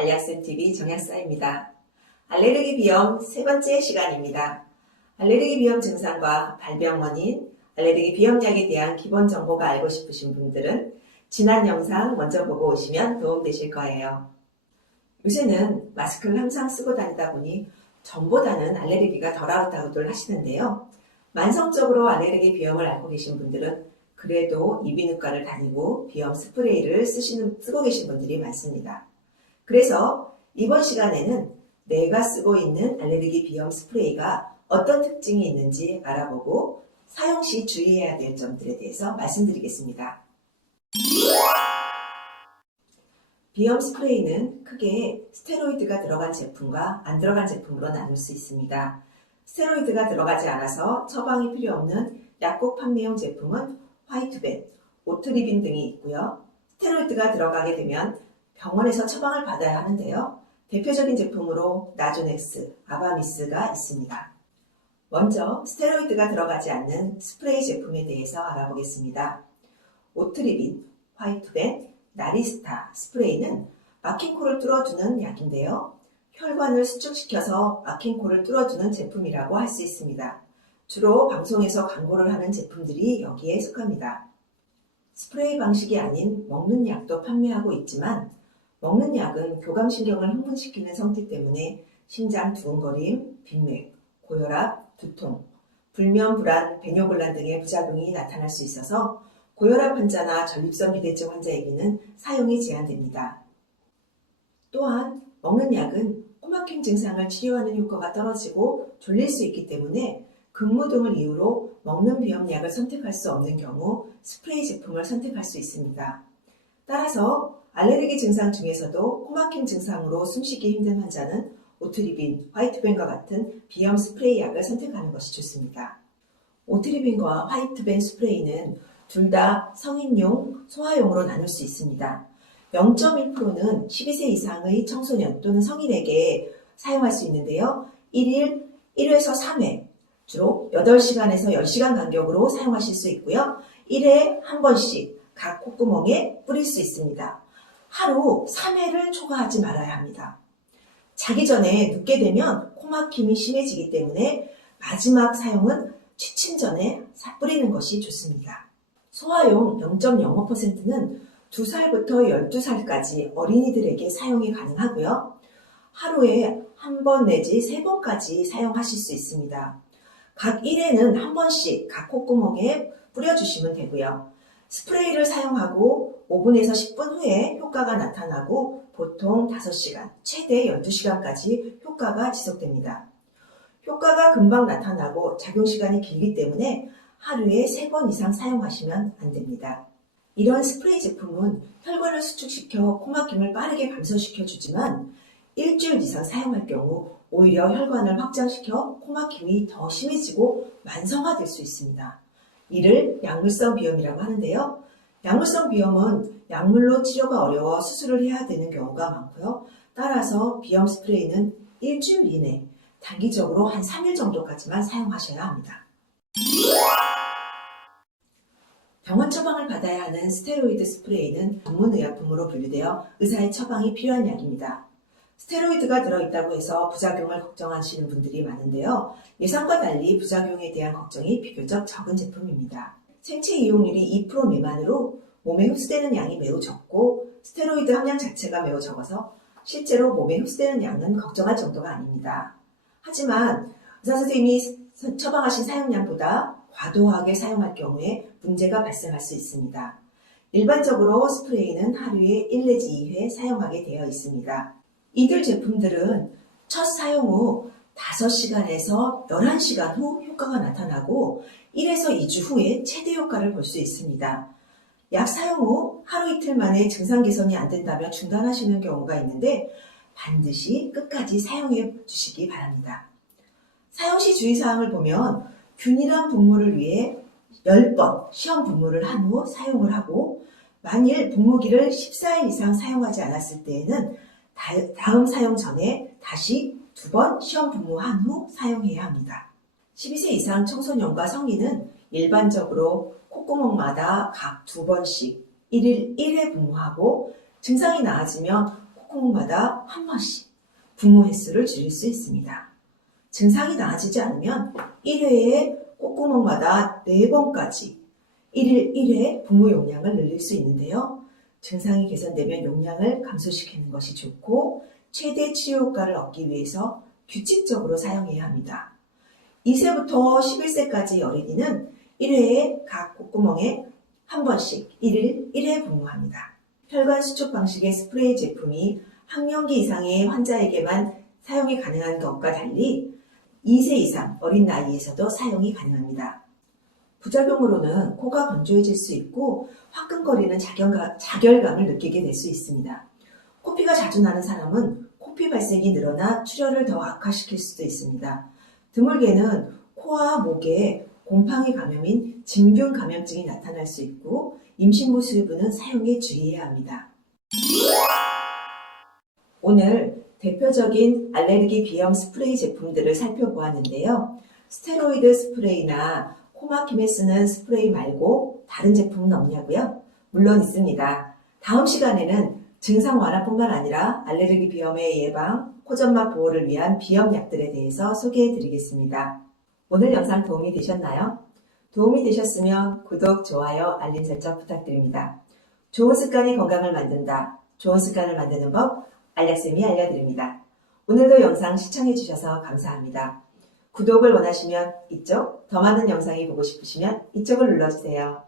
알약쌤TV 정약사입니다. 알레르기 비염 세 번째 시간입니다. 알레르기 비염 증상과 발병 원인, 알레르기 비염약에 대한 기본 정보가 알고 싶으신 분들은 지난 영상 먼저 보고 오시면 도움되실 거예요. 요새는 마스크를 항상 쓰고 다니다 보니 전보다는 알레르기가 덜하다고들 하시는데요. 만성적으로 알레르기 비염을 앓고 계신 분들은 그래도 이비인후과를 다니고 비염 스프레이를 쓰고 계신 분들이 많습니다. 그래서 이번 시간에는 내가 쓰고 있는 알레르기 비염 스프레이가 어떤 특징이 있는지 알아보고 사용 시 주의해야 될 점들에 대해서 말씀드리겠습니다. 비염 스프레이는 크게 스테로이드가 들어간 제품과 안 들어간 제품으로 나눌 수 있습니다. 스테로이드가 들어가지 않아서 처방이 필요 없는 약국 판매용 제품은 화이트벤, 오트리빈 등이 있고요. 스테로이드가 들어가게 되면 병원에서 처방을 받아야 하는데요. 대표적인 제품으로 나조넥스, 아바미스가 있습니다. 먼저 스테로이드가 들어가지 않는 스프레이 제품에 대해서 알아보겠습니다. 오트리빈, 화이트벤, 나리스타 스프레이는 막힌 코를 뚫어주는 약인데요. 혈관을 수축시켜서 막힌 코를 뚫어주는 제품이라고 할 수 있습니다. 주로 방송에서 광고를 하는 제품들이 여기에 속합니다. 스프레이 방식이 아닌 먹는 약도 판매하고 있지만 먹는 약은 교감신경을 흥분시키는 성질 때문에 심장 두근거림, 빈맥, 고혈압, 두통, 불면, 불안, 배뇨곤란 등의 부작용이 나타날 수 있어서 고혈압 환자나 전립선 비대증 환자에게는 사용이 제한됩니다. 또한 먹는 약은 코막힘 증상을 치료하는 효과가 떨어지고 졸릴 수 있기 때문에 근무 등을 이유로 먹는 비염약을 선택할 수 없는 경우 스프레이 제품을 선택할 수 있습니다. 따라서 알레르기 증상 중에서도 코막힘 증상으로 숨쉬기 힘든 환자는 오트리빈, 화이트벤과 같은 비염 스프레이 약을 선택하는 것이 좋습니다. 오트리빈과 화이트벤 스프레이는 둘 다 성인용, 소아용으로 나눌 수 있습니다. 0.1%는 12세 이상의 청소년 또는 성인에게 사용할 수 있는데요. 1일 1회에서 3회, 주로 8시간에서 10시간 간격으로 사용하실 수 있고요. 1회에 한 번씩 각 콧구멍에 뿌릴 수 있습니다. 하루 3회를 초과하지 말아야 합니다. 자기 전에 눕게 되면 코막힘이 심해지기 때문에 마지막 사용은 취침 전에 뿌리는 것이 좋습니다. 소아용 0.05%는 2살부터 12살까지 어린이들에게 사용이 가능하고요. 하루에 한 번 내지 3번까지 사용하실 수 있습니다. 각 1회는 한 번씩 각 콧구멍에 뿌려주시면 되고요. 스프레이를 사용하고 5분에서 10분 후에 효과가 나타나고 보통 5시간, 최대 12시간까지 효과가 지속됩니다. 효과가 금방 나타나고 작용시간이 길기 때문에 하루에 3번 이상 사용하시면 안 됩니다. 이런 스프레이 제품은 혈관을 수축시켜 코막힘을 빠르게 감소시켜 주지만 일주일 이상 사용할 경우 오히려 혈관을 확장시켜 코막힘이 더 심해지고 만성화될 수 있습니다. 이를 약물성 비염이라고 하는데요. 약물성 비염은 약물로 치료가 어려워 수술을 해야 되는 경우가 많고요. 따라서 비염 스프레이는 일주일 이내, 단기적으로 한 3일 정도까지만 사용하셔야 합니다. 병원 처방을 받아야 하는 스테로이드 스프레이는 전문의약품으로 분류되어 의사의 처방이 필요한 약입니다. 스테로이드가 들어있다고 해서 부작용을 걱정하시는 분들이 많은데요. 예상과 달리 부작용에 대한 걱정이 비교적 적은 제품입니다. 생체 이용률이 2% 미만으로 몸에 흡수되는 양이 매우 적고 스테로이드 함량 자체가 매우 적어서 실제로 몸에 흡수되는 양은 걱정할 정도가 아닙니다. 하지만 의사선생님이 처방하신 사용량보다 과도하게 사용할 경우에 문제가 발생할 수 있습니다. 일반적으로 스프레이는 하루에 1 내지 2회 사용하게 되어 있습니다. 이들 제품들은 첫 사용 후 5시간에서 11시간 후 효과가 나타나고 1에서 2주 후에 최대 효과를 볼 수 있습니다. 약 사용 후 하루 이틀 만에 증상 개선이 안 된다면 중단하시는 경우가 있는데 반드시 끝까지 사용해 주시기 바랍니다. 사용 시 주의사항을 보면 균일한 분무를 위해 10번 시험 분무를 한 후 사용을 하고 만일 분무기를 14일 이상 사용하지 않았을 때에는 다음 사용 전에 다시 2번 시험 분무한 후 사용해야 합니다. 12세 이상 청소년과 성인은 일반적으로 콧구멍마다 각 2번씩 1일 1회 분무하고 증상이 나아지면 콧구멍마다 한 번씩 분무 횟수를 줄일 수 있습니다. 증상이 나아지지 않으면 1회에 콧구멍마다 4번까지 1일 1회 분무 용량을 늘릴 수 있는데요. 증상이 개선되면 용량을 감소시키는 것이 좋고 최대 치유 효과를 얻기 위해서 규칙적으로 사용해야 합니다. 2세부터 11세까지 어린이는 1회에 각 콧구멍에 한 번씩 1일 1회 분무합니다. 혈관 수축 방식의 스프레이 제품이 학령기 이상의 환자에게만 사용이 가능한 것과 달리 2세 이상 어린 나이에서도 사용이 가능합니다. 부작용으로는 코가 건조해질 수 있고 화끈거리는 자결감을 느끼게 될 수 있습니다. 코피가 자주 나는 사람은 코피 발생이 늘어나 출혈을 더 악화시킬 수도 있습니다. 드물게는 코와 목에 곰팡이 감염인 진균 감염증이 나타날 수 있고 임신부 수유부는 사용에 주의해야 합니다. 오늘 대표적인 알레르기 비염 스프레이 제품들을 살펴보았는데요. 스테로이드 스프레이나 코막힘에 쓰는 스프레이 말고 다른 제품은 없냐고요? 물론 있습니다. 다음 시간에는 증상 완화뿐만 아니라 알레르기 비염의 예방, 코점막 보호를 위한 비염약들에 대해서 소개해 드리겠습니다. 오늘 영상 도움이 되셨나요? 도움이 되셨으면 구독, 좋아요, 알림 설정 부탁드립니다. 좋은 습관이 건강을 만든다. 좋은 습관을 만드는 법 알약쌤이 알려드립니다. 오늘도 영상 시청해 주셔서 감사합니다. 구독을 원하시면 이쪽, 더 많은 영상이 보고 싶으시면 이쪽을 눌러주세요.